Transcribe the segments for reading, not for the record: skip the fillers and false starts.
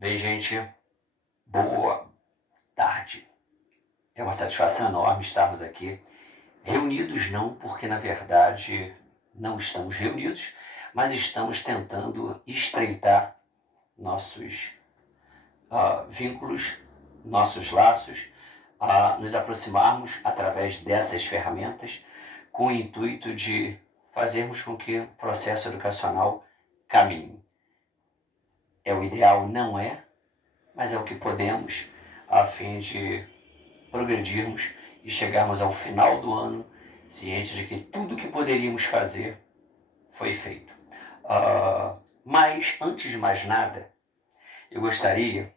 Bem, gente, boa tarde. É uma satisfação enorme estarmos aqui reunidos, não porque na verdade não estamos reunidos, mas estamos tentando estreitar nossos vínculos, nossos laços, nos aproximarmos através dessas ferramentas com o intuito de fazermos com que o processo educacional caminhe. É o ideal, não é, mas é o que podemos a fim de progredirmos e chegarmos ao final do ano cientes de que tudo que poderíamos fazer foi feito. Mas, antes de mais nada, eu gostaria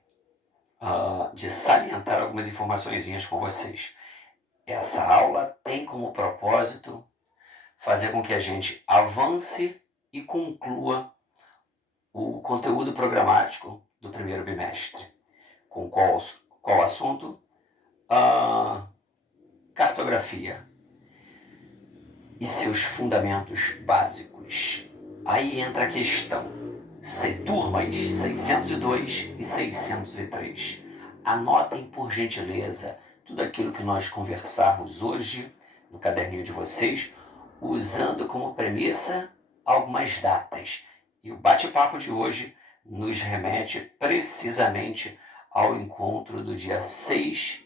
de salientar algumas informaçõezinhas com vocês. Essa aula tem como propósito fazer com que a gente avance e conclua o conteúdo programático do primeiro bimestre. Com qual assunto? Cartografia e seus fundamentos básicos. Aí entra a questão. Turmas 602 e 603. Anotem, por gentileza, tudo aquilo que nós conversarmos hoje no caderninho de vocês, usando como premissa algumas datas. E o bate-papo de hoje nos remete precisamente ao encontro do dia 6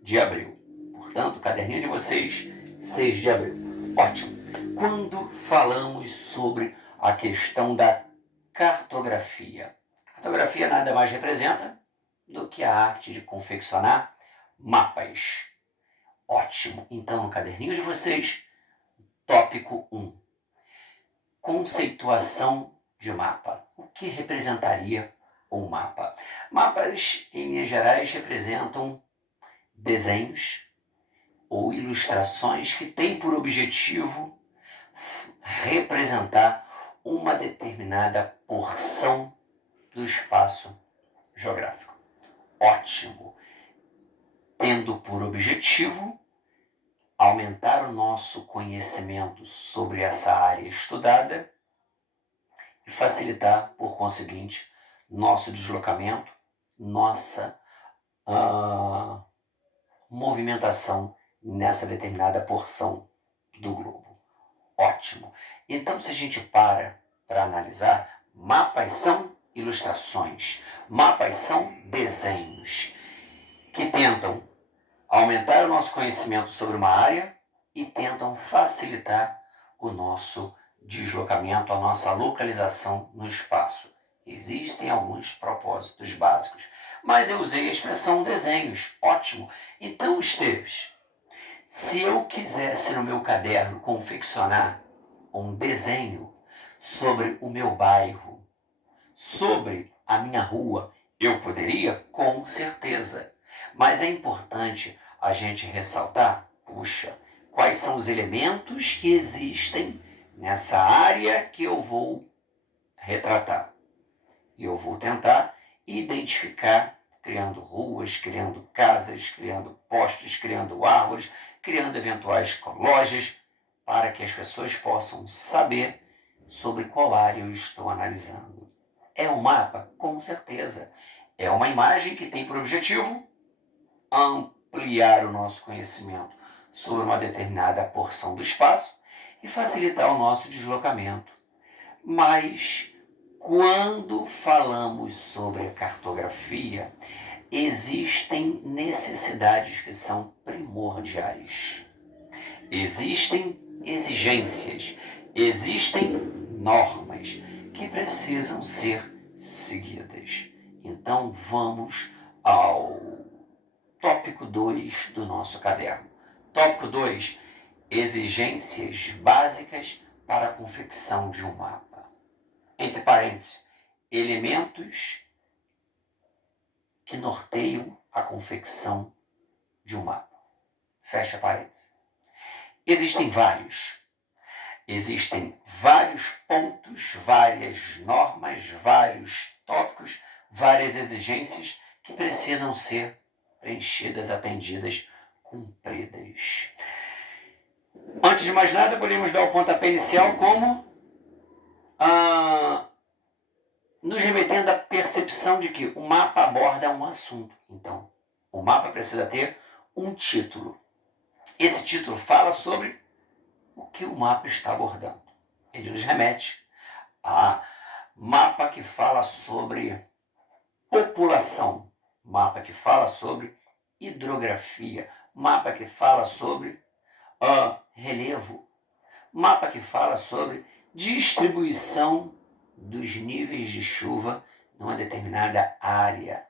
de abril. Portanto, o caderninho de vocês, 6 de abril. Ótimo. Quando falamos sobre a questão da cartografia, cartografia nada mais representa do que a arte de confeccionar mapas. Ótimo. Então, no caderninho de vocês, tópico 1. Conceituação de mapa. O que representaria um mapa? Mapas, em linhas gerais, representam desenhos ou ilustrações que têm por objetivo representar uma determinada porção do espaço geográfico. Ótimo! Tendo por objetivo aumentar o nosso conhecimento sobre essa área estudada e facilitar, por conseguinte, nosso deslocamento, nossa movimentação nessa determinada porção do globo. Ótimo. Então, se a gente para analisar, mapas são ilustrações, mapas são desenhos que tentam aumentar o nosso conhecimento sobre uma área e tentam facilitar o nosso deslocamento, a nossa localização no espaço. Existem alguns propósitos básicos, mas eu usei a expressão desenhos. Ótimo. Então, Esteves, se eu quisesse no meu caderno confeccionar um desenho sobre o meu bairro, sobre a minha rua, eu poderia? Com certeza. Mas é importante a gente ressaltar, quais são os elementos que existem nessa área que eu vou retratar. E eu vou tentar identificar, criando ruas, criando casas, criando postes, criando árvores, criando eventuais lojas, para que as pessoas possam saber sobre qual área eu estou analisando. É um mapa? Com certeza. É uma imagem que tem por objetivo ampliar o nosso conhecimento sobre uma determinada porção do espaço e facilitar o nosso deslocamento. Mas, quando falamos sobre a cartografia, existem necessidades que são primordiais. Existem exigências, existem normas que precisam ser seguidas. Então, vamos ao tópico 2 do nosso caderno. Tópico 2, exigências básicas para a confecção de um mapa. Entre parênteses, elementos que norteiam a confecção de um mapa. Fecha parênteses. Existem vários pontos, várias normas, vários tópicos, várias exigências que precisam ser preenchidas, atendidas, cumpridas. Antes de mais nada, podemos dar o pontapé inicial como nos remetendo à percepção de que o mapa aborda um assunto. Então, o mapa precisa ter um título. Esse título fala sobre o que o mapa está abordando. Ele nos remete a mapa que fala sobre população, mapa que fala sobre hidrografia, mapa que fala sobre relevo, mapa que fala sobre distribuição dos níveis de chuva numa determinada área.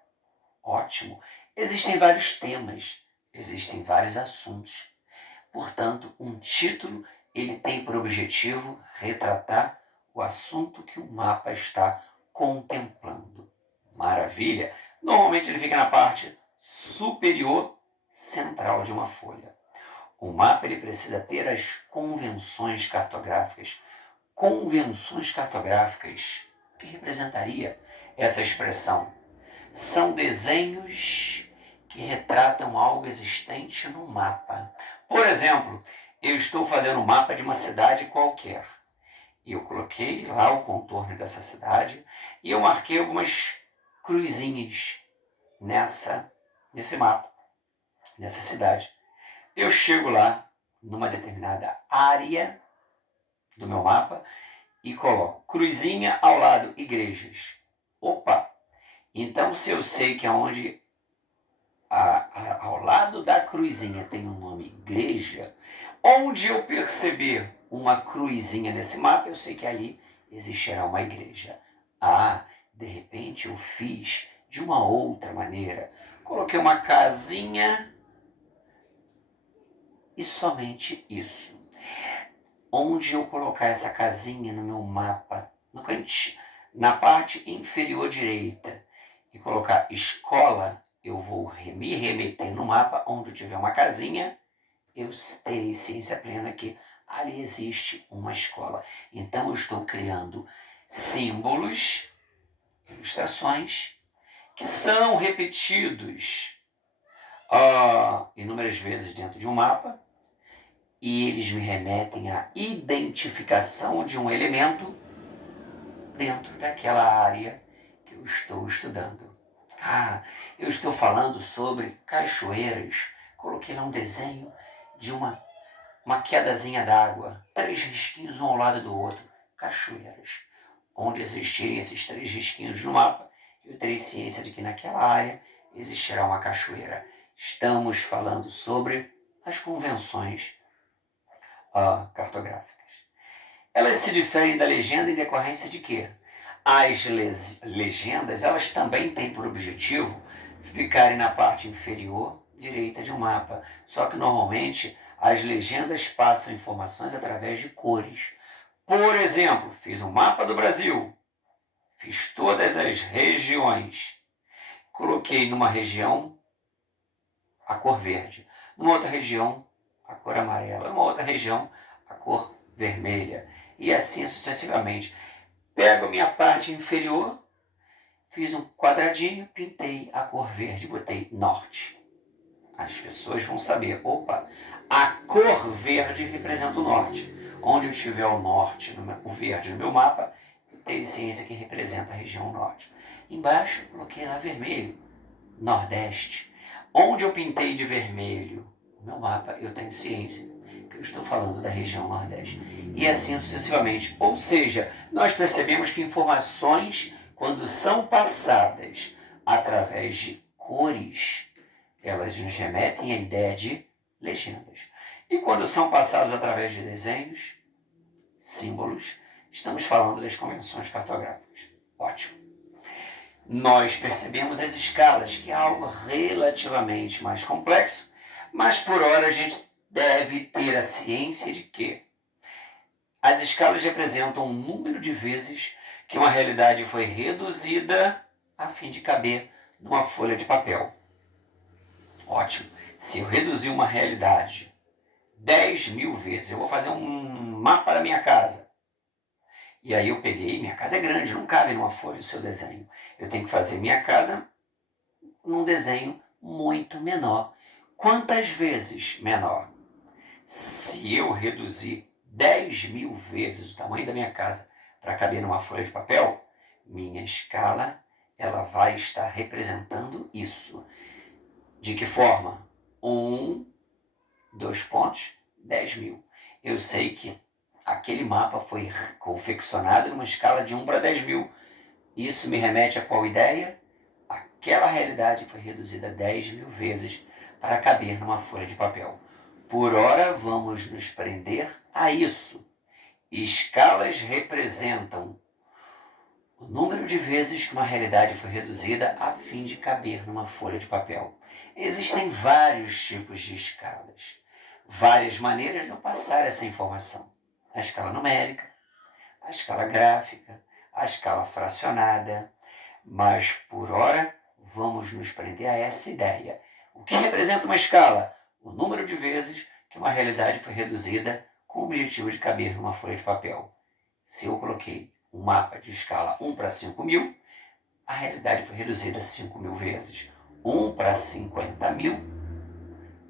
Ótimo. Existem vários temas, existem vários assuntos. Portanto, um título ele tem por objetivo retratar o assunto que o mapa está contemplando. Maravilha! Normalmente ele fica na parte superior central de uma folha. O mapa ele precisa ter as convenções cartográficas. Convenções cartográficas, o que representaria essa expressão? São desenhos que retratam algo existente no mapa. Por exemplo, eu estou fazendo um mapa de uma cidade qualquer. E eu coloquei lá o contorno dessa cidade e eu marquei algumas cruzinhas nesse mapa, nessa cidade. Eu chego lá numa determinada área do meu mapa e coloco cruzinha ao lado, igrejas. Opa! Então, se eu sei que aonde ao lado da cruzinha tem o nome igreja, onde eu perceber uma cruzinha nesse mapa, eu sei que ali existirá uma igreja. De repente eu fiz de uma outra maneira. Coloquei uma casinha e somente isso. Onde eu colocar essa casinha no meu mapa, na parte inferior direita, e colocar escola, eu vou me remeter no mapa onde eu tiver uma casinha, eu terei ciência plena que ali existe uma escola. Então eu estou criando símbolos, ilustrações, que são repetidos inúmeras vezes dentro de um mapa, e eles me remetem à identificação de um elemento dentro daquela área que eu estou estudando. Eu estou falando sobre cachoeiras. Coloquei lá um desenho de uma quedazinha d'água, 3 risquinhos um ao lado do outro, cachoeiras. Onde existirem esses 3 risquinhos no mapa, eu terei ciência de que naquela área existirá uma cachoeira. Estamos falando sobre as convenções cartográficas. Elas se diferem da legenda em decorrência de quê? As legendas, elas também têm por objetivo ficarem na parte inferior direita de um mapa, só que normalmente as legendas passam informações através de cores. Por exemplo, fiz um mapa do Brasil, fiz todas as regiões, coloquei numa região a cor verde, numa outra região a cor amarela, numa outra região a cor vermelha, e assim sucessivamente. Pego a minha parte inferior, fiz um quadradinho, pintei a cor verde, botei norte. As pessoas vão saber, a cor verde representa o norte. Onde eu tiver o norte, o verde no meu mapa, eu tenho ciência que representa a região norte. Embaixo eu coloquei lá vermelho, nordeste. Onde eu pintei de vermelho o meu mapa, eu tenho ciência que eu estou falando da região nordeste. E assim sucessivamente. Ou seja, nós percebemos que informações, quando são passadas através de cores, elas nos remetem à ideia de legendas. E quando são passadas através de desenhos, símbolos, estamos falando das convenções cartográficas. Ótimo. Nós percebemos as escalas, que é algo relativamente mais complexo, mas por hora a gente deve ter a ciência de que as escalas representam o número de vezes que uma realidade foi reduzida a fim de caber numa folha de papel. Ótimo. Se eu reduzir uma realidade 10.000 vezes, eu vou fazer um mapa da minha casa. E aí eu peguei, minha casa é grande, não cabe numa folha o seu desenho. Eu tenho que fazer minha casa num desenho muito menor. Quantas vezes menor? Se eu reduzir 10.000 vezes o tamanho da minha casa para caber numa folha de papel, minha escala ela vai estar representando isso. De que forma? 2 pontos, 10.000. Eu sei que aquele mapa foi confeccionado numa escala de 1 para 10.000. Isso me remete a qual ideia? Aquela realidade foi reduzida 10.000 vezes para caber numa folha de papel. Por ora, vamos nos prender a isso. Escalas representam o número de vezes que uma realidade foi reduzida a fim de caber numa folha de papel. Existem vários tipos de escalas, várias maneiras de eu passar essa informação. A escala numérica, a escala gráfica, a escala fracionada, mas por ora vamos nos prender a essa ideia. O que representa uma escala? O número de vezes que uma realidade foi reduzida com o objetivo de caber numa folha de papel. Se eu coloquei um mapa de escala 1 para 5.000, a realidade foi reduzida 5.000 vezes. 1 para 50.000,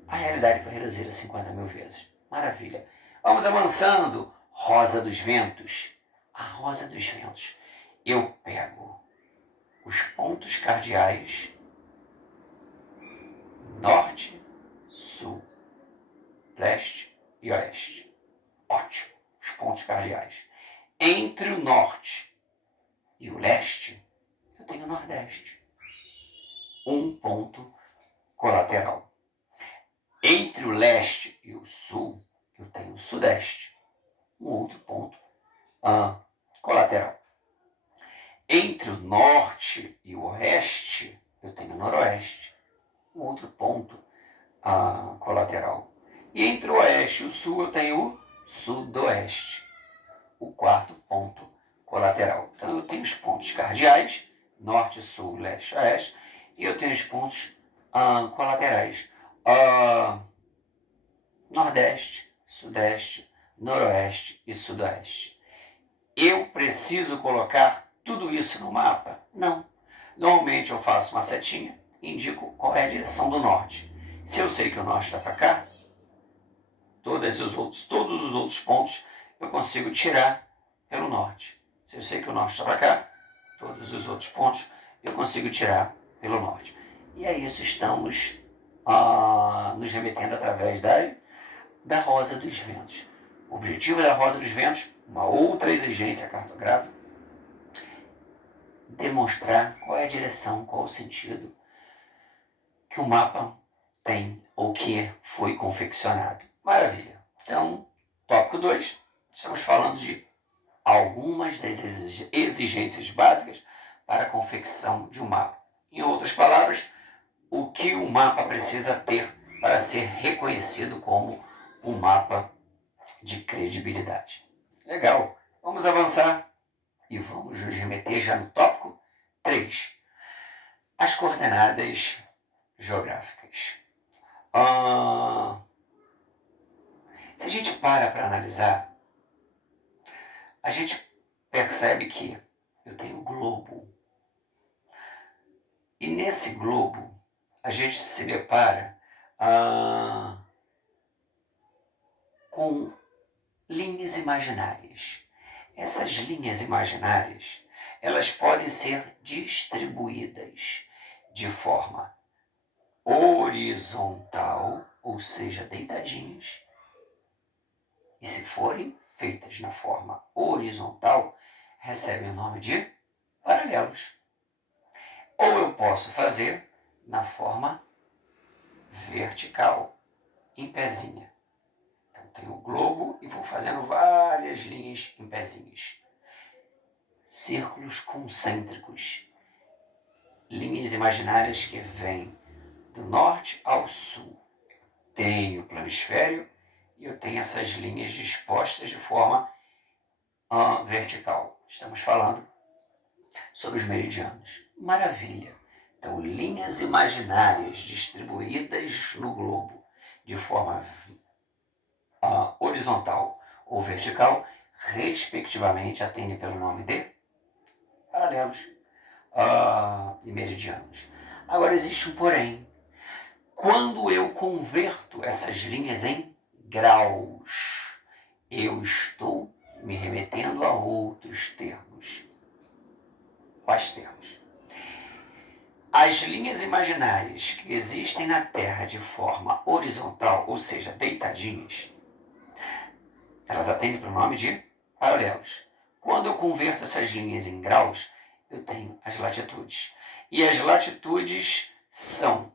a realidade foi reduzida 50.000 vezes. Maravilha. Vamos avançando. Rosa dos ventos. A rosa dos ventos. Eu pego os pontos cardeais norte, sul, leste e oeste. Ótimo. Os pontos cardeais. Entre o norte e o leste, eu tenho o nordeste. Um ponto colateral. Entre o leste e o sul, eu tenho o sudeste. Um outro ponto colateral. Entre o norte e o oeste, eu tenho o noroeste. Um outro ponto colateral. E entre o oeste e o sul, eu tenho o sudoeste. O quarto ponto colateral. Então, eu tenho os pontos cardeais, norte, sul, leste, oeste, e eu tenho os pontos colaterais, nordeste, sudeste, noroeste e sudoeste. Eu preciso colocar tudo isso no mapa? Não. Normalmente eu faço uma setinha e indico qual é a direção do norte. Se eu sei que o norte está para cá, todos os outros pontos eu consigo tirar pelo norte. Se eu sei que o norte está para cá, todos os outros pontos eu consigo tirar pelo norte. E é isso, estamos nos remetendo através da Rosa dos Ventos. O objetivo da Rosa dos Ventos, uma outra exigência cartográfica, demonstrar qual é a direção, qual é o sentido que o mapa tem ou que foi confeccionado. Maravilha. Então, tópico 2, estamos falando de algumas das exigências básicas para a confecção de um mapa. Em outras palavras, o que o mapa precisa ter para ser reconhecido como um mapa de credibilidade. Legal, vamos avançar e vamos nos remeter já no tópico 3. As coordenadas geográficas. Se a gente para analisar, a gente percebe que eu tenho um globo. E nesse globo, a gente se depara com linhas imaginárias. Essas linhas imaginárias, elas podem ser distribuídas de forma horizontal, ou seja, deitadinhas. E se forem feitas na forma horizontal, recebem o nome de paralelos. Ou eu posso fazer na forma vertical, em pezinha. Então tenho o globo e vou fazendo várias linhas em pezinhas. Círculos concêntricos. Linhas imaginárias que vêm do norte ao sul. Tenho o planisfério e eu tenho essas linhas dispostas de forma vertical. Estamos falando sobre os meridianos. Maravilha! Então, linhas imaginárias distribuídas no globo de forma horizontal ou vertical, respectivamente, atendem pelo nome de paralelos e meridianos. Agora, existe um porém. Quando eu converto essas linhas em graus, eu estou me remetendo a outros termos. quais termos? As linhas imaginárias que existem na Terra de forma horizontal, ou seja, deitadinhas, elas atendem para o nome de paralelos. Quando eu converto essas linhas em graus, eu tenho as latitudes. E as latitudes são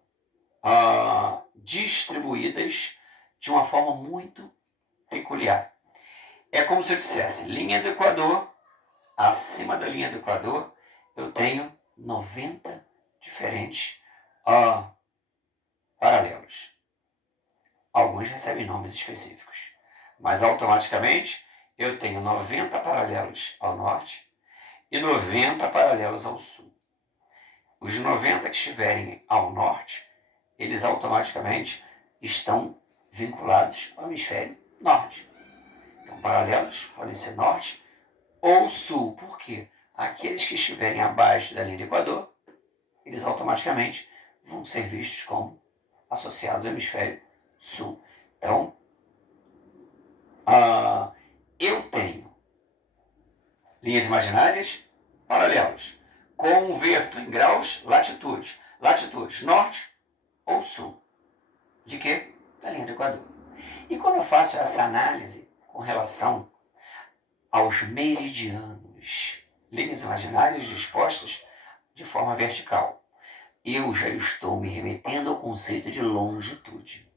distribuídas de uma forma muito peculiar. É como se eu dissesse, linha do Equador, acima da linha do Equador, eu tenho 90 diferentes paralelos. Alguns recebem nomes específicos, mas automaticamente eu tenho 90 paralelos ao norte e 90 paralelos ao sul. Os 90 que estiverem ao norte, eles automaticamente estão vinculados ao hemisfério norte. Então, paralelos podem ser norte ou sul. Por quê? Aqueles que estiverem abaixo da linha do Equador, eles automaticamente vão ser vistos como associados ao hemisfério sul. Então, eu tenho linhas imaginárias, paralelos. Converto em graus, latitudes. Latitudes norte ou sul. De quê? Da linha do Equador. E quando eu faço essa análise com relação aos meridianos, linhas imaginárias dispostas de forma vertical, eu já estou me remetendo ao conceito de longitude.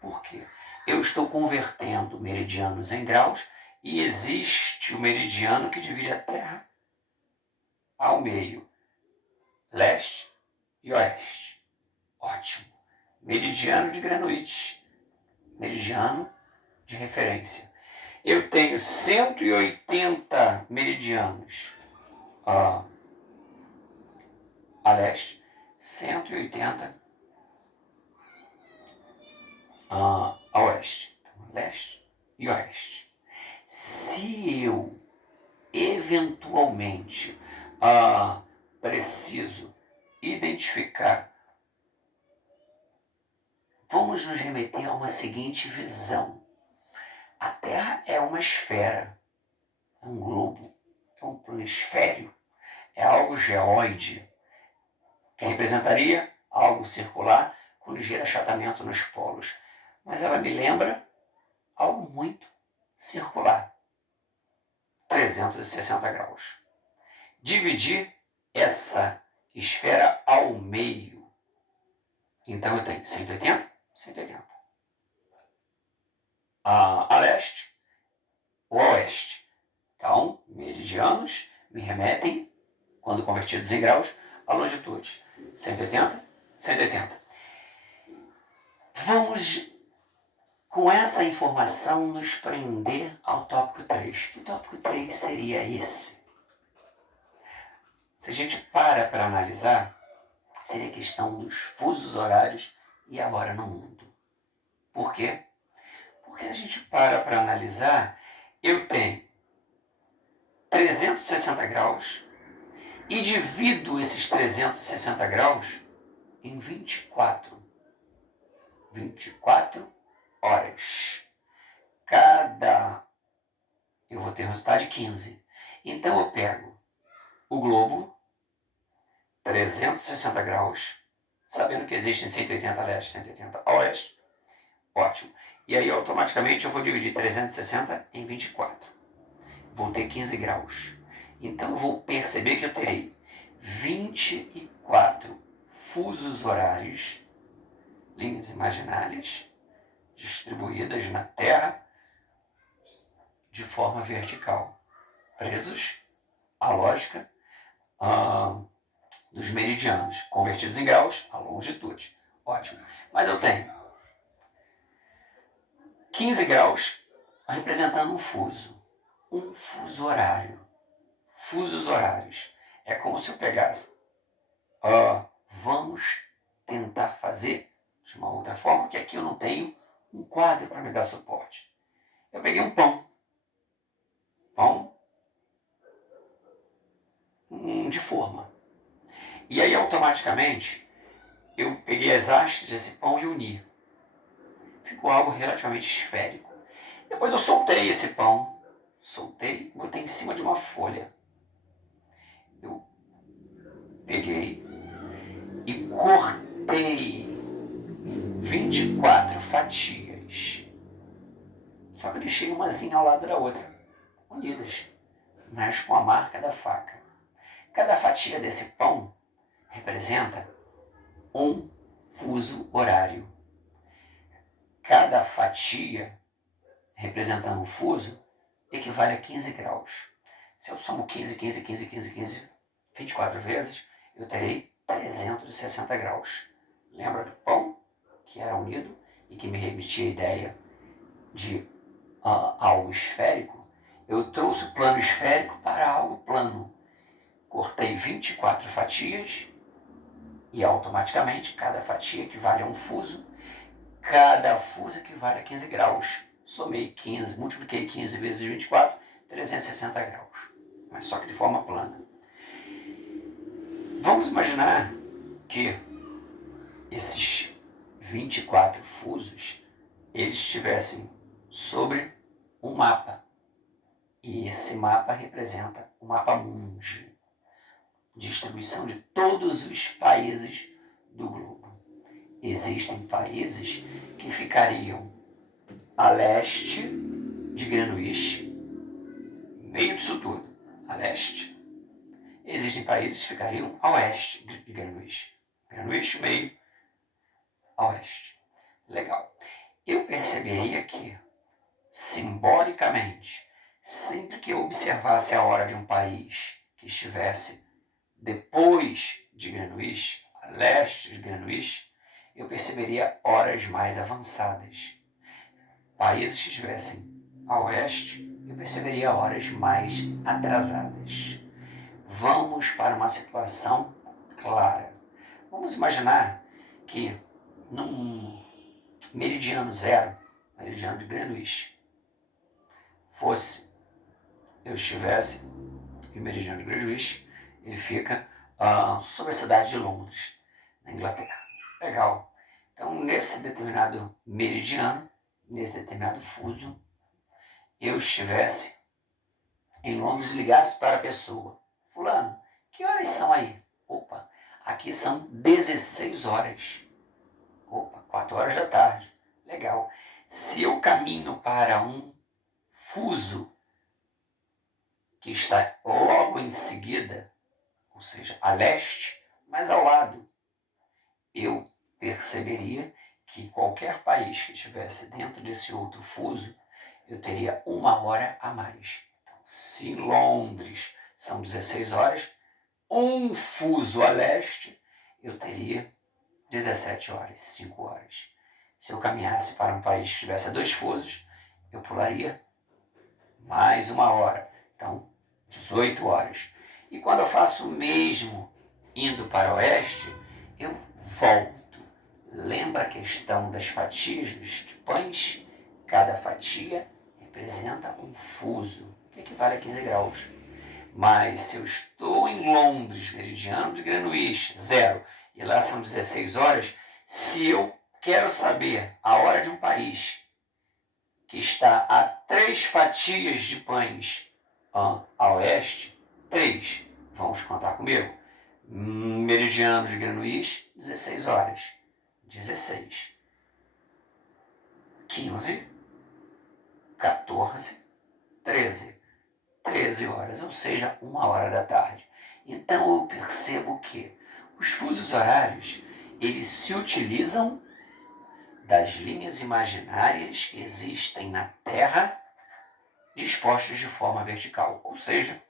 Por quê? Eu estou convertendo meridianos em graus e existe o meridiano que divide a Terra ao meio, leste e oeste. Ótimo. Meridiano de Greenwich, meridiano de referência. Eu tenho 180 meridianos a leste, 180 a oeste. Então, leste e oeste. Se eu eventualmente preciso identificar, vamos nos remeter a uma seguinte visão. A Terra é uma esfera, é um globo, é um planisfério, é algo geóide, que representaria algo circular com ligeiro achatamento nos polos. Mas ela me lembra algo muito circular, 360 graus. Dividir essa esfera ao meio. Então eu tenho 180, 180. A leste ou a oeste. Então, meridianos me remetem, quando convertidos em graus, a longitude. 180, 180. Vamos, com essa informação, nos prender ao tópico 3. Que tópico 3 seria esse? Se a gente para analisar, seria a questão dos fusos horários e a hora no mundo. Por quê? Porque se a gente para analisar, eu tenho 360 graus e divido esses 360 graus em 24 horas. Eu vou ter um resultado de 15. Então eu pego o globo, 360 graus, sabendo que existem 180 leste, 180 oeste. Ótimo. E aí automaticamente eu vou dividir 360 em 24. Vou ter 15 graus. Então eu vou perceber que eu terei 24 fusos horários, linhas imaginárias, distribuídas na Terra de forma vertical, presos à lógica dos meridianos, convertidos em graus, a longitude. Ótimo. Mas eu tenho 15 graus representando um fuso horário. Fusos horários. É como se eu pegasse, vamos tentar fazer de uma outra forma, que aqui eu não tenho um quadro para me dar suporte. Eu peguei um pão de forma. E aí automaticamente eu peguei as hastes desse pão e uni. Ficou algo relativamente esférico. Depois eu soltei esse pão, botei em cima de uma folha. Eu peguei e cortei 24 fatias. Só que eu deixei umazinha ao lado da outra, unidas, mas com a marca da faca. Cada fatia desse pão representa um fuso horário. Cada fatia, representando um fuso, equivale a 15 graus. Se eu somo 15, 15, 15, 15, 15, 24 vezes, eu terei 360 graus. Lembra do pão, que era unido e que me remetia a ideia de algo esférico? Eu trouxe o plano esférico para algo plano. Cortei 24 fatias e automaticamente cada fatia equivale a um fuso. Cada fuso equivale a 15 graus. Somei 15, multipliquei 15 vezes 24, 360 graus. Mas só que de forma plana. Vamos imaginar que esses 24 fusos, eles estivessem sobre um mapa. E esse mapa representa o mapa mundi, distribuição de todos os países do globo. Existem países que ficariam a leste de Greenwich, meio disso tudo, a leste. Existem países que ficariam a oeste de Greenwich. Greenwich, meio, a oeste. Legal. Eu perceberia que, simbolicamente, sempre que eu observasse a hora de um país que estivesse depois de Greenwich, a leste de Greenwich, eu perceberia horas mais avançadas. Países que estivessem a oeste, eu perceberia horas mais atrasadas. Vamos para uma situação clara. Vamos imaginar que num meridiano zero, meridiano de Greenwich, eu estivesse, e o meridiano de Greenwich, ele fica sobre a cidade de Londres, na Inglaterra. Legal. Então, nesse determinado meridiano, nesse determinado fuso, eu estivesse em Londres e ligasse para a pessoa. Fulano, que horas são aí? Opa, aqui são 16 horas. Opa, 4 horas da tarde. Legal. Se eu caminho para um fuso que está logo em seguida, ou seja, a leste, mas ao lado, eu perceberia que qualquer país que estivesse dentro desse outro fuso, eu teria 1 hora a mais. Então, se Londres são 16 horas, um fuso a leste, eu teria 17 horas, 5 horas. Se eu caminhasse para um país que tivesse 2 fusos, eu pularia mais 1 hora. Então, 18 horas. E quando eu faço o mesmo indo para o oeste, eu volto. Lembra a questão das fatias dos pães? Cada fatia representa um fuso, que equivale a 15 graus. Mas se eu estou em Londres, meridiano de Greenwich, 0, e lá são 16 horas, se eu quero saber a hora de um país que está a 3 fatias de pães a oeste, 3, vamos contar comigo, meridiano de Greenwich, 16 horas, 16, 15, 14, 13 horas, ou seja, 1 hora da tarde. Então eu percebo que os fusos horários, eles se utilizam das linhas imaginárias que existem na Terra, dispostas de forma vertical, ou seja,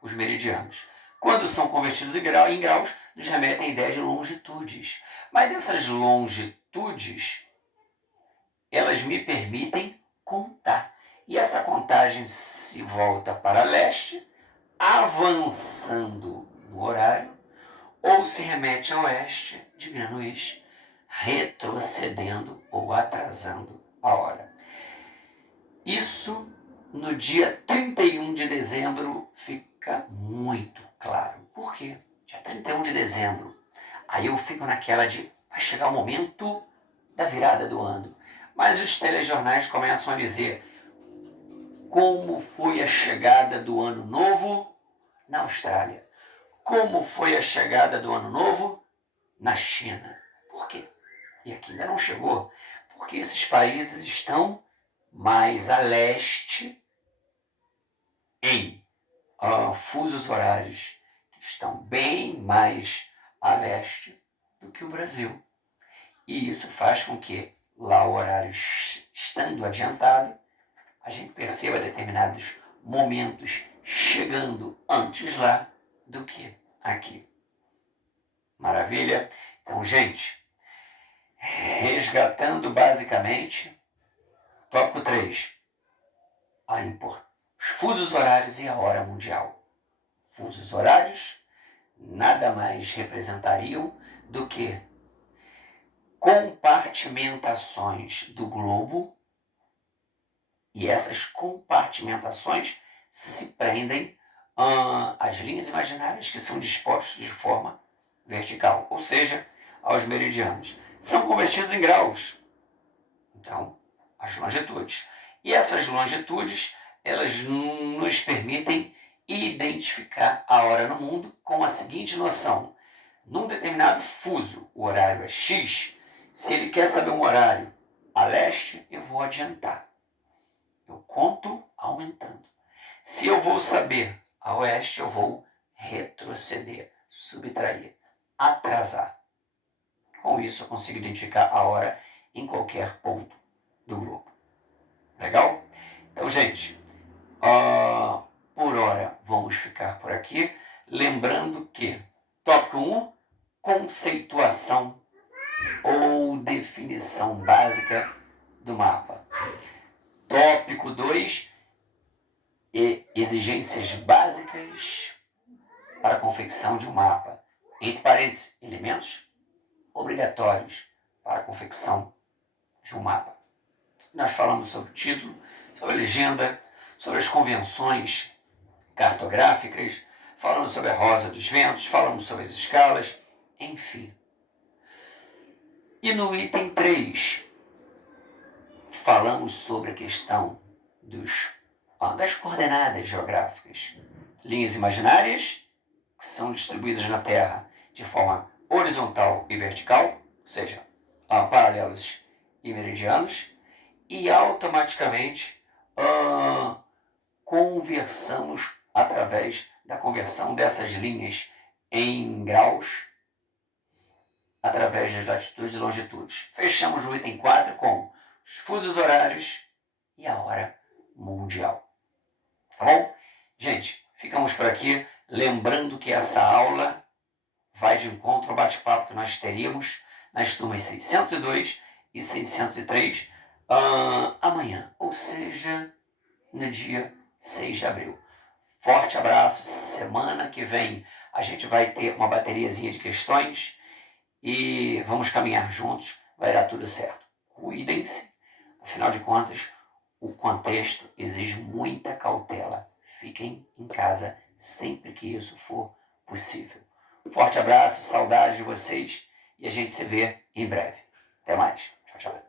os meridianos. Quando são convertidos em graus, nos remetem à ideia de longitudes. Mas essas longitudes, elas me permitem contar. E essa contagem se volta para leste, avançando no horário, ou se remete a oeste de Greenwich, retrocedendo ou atrasando a hora. Isso no dia 31 de dezembro fica muito claro. Por quê? Dia 31 de dezembro. Aí eu fico naquela de vai chegar o momento da virada do ano. Mas os telejornais começam a dizer como foi a chegada do ano novo na Austrália. como foi a chegada do Ano Novo na China. Por quê? E aqui ainda não chegou. Porque esses países estão mais a leste em fusos horários que estão bem mais a leste do que o Brasil. E isso faz com que lá o horário estando adiantado, a gente perceba determinados momentos chegando antes lá do que aqui. Maravilha? Então, gente, resgatando basicamente, tópico 3, os fusos horários e a hora mundial. Fusos horários nada mais representariam do que compartimentações do globo, e essas compartimentações se prendem às linhas imaginárias que são dispostas de forma vertical, ou seja, aos meridianos. São convertidos em graus. Então, as longitudes. E essas longitudes, elas nos permitem identificar a hora no mundo com a seguinte noção. Num determinado fuso, o horário é X. Se ele quer saber um horário a leste, eu vou adiantar. Eu conto aumentando. Se eu vou saber a oeste, eu vou retroceder, subtrair, atrasar. Com isso, eu consigo identificar a hora em qualquer ponto do globo. Legal? Então, gente, por hora vamos ficar por aqui. Lembrando que, tópico 1, conceituação ou definição básica do mapa. Tópico 2, exigências básicas para a confecção de um mapa. Entre parênteses, elementos obrigatórios para a confecção de um mapa. Nós falamos sobre o título, sobre a legenda, sobre as convenções cartográficas, falamos sobre a rosa dos ventos, falamos sobre as escalas, enfim. E no item 3, falamos sobre a questão das coordenadas geográficas. Linhas imaginárias, que são distribuídas na Terra de forma horizontal e vertical, ou seja, paralelos e meridianos, e automaticamente conversamos através da conversão dessas linhas em graus, através das latitudes e longitudes. Fechamos o item 4 com os fusos horários e a hora mundial. Tá bom? Gente, ficamos por aqui. Lembrando que essa aula vai de encontro ao bate-papo que nós teríamos nas turmas 602 e 603 amanhã, ou seja, no dia 6 de abril. Forte abraço. Semana que vem a gente vai ter uma bateriazinha de questões e vamos caminhar juntos. Vai dar tudo certo. Cuidem-se. Afinal de contas, o contexto exige muita cautela. Fiquem em casa sempre que isso for possível. Forte abraço, saudades de vocês e a gente se vê em breve. Até mais. Tchau, tchau.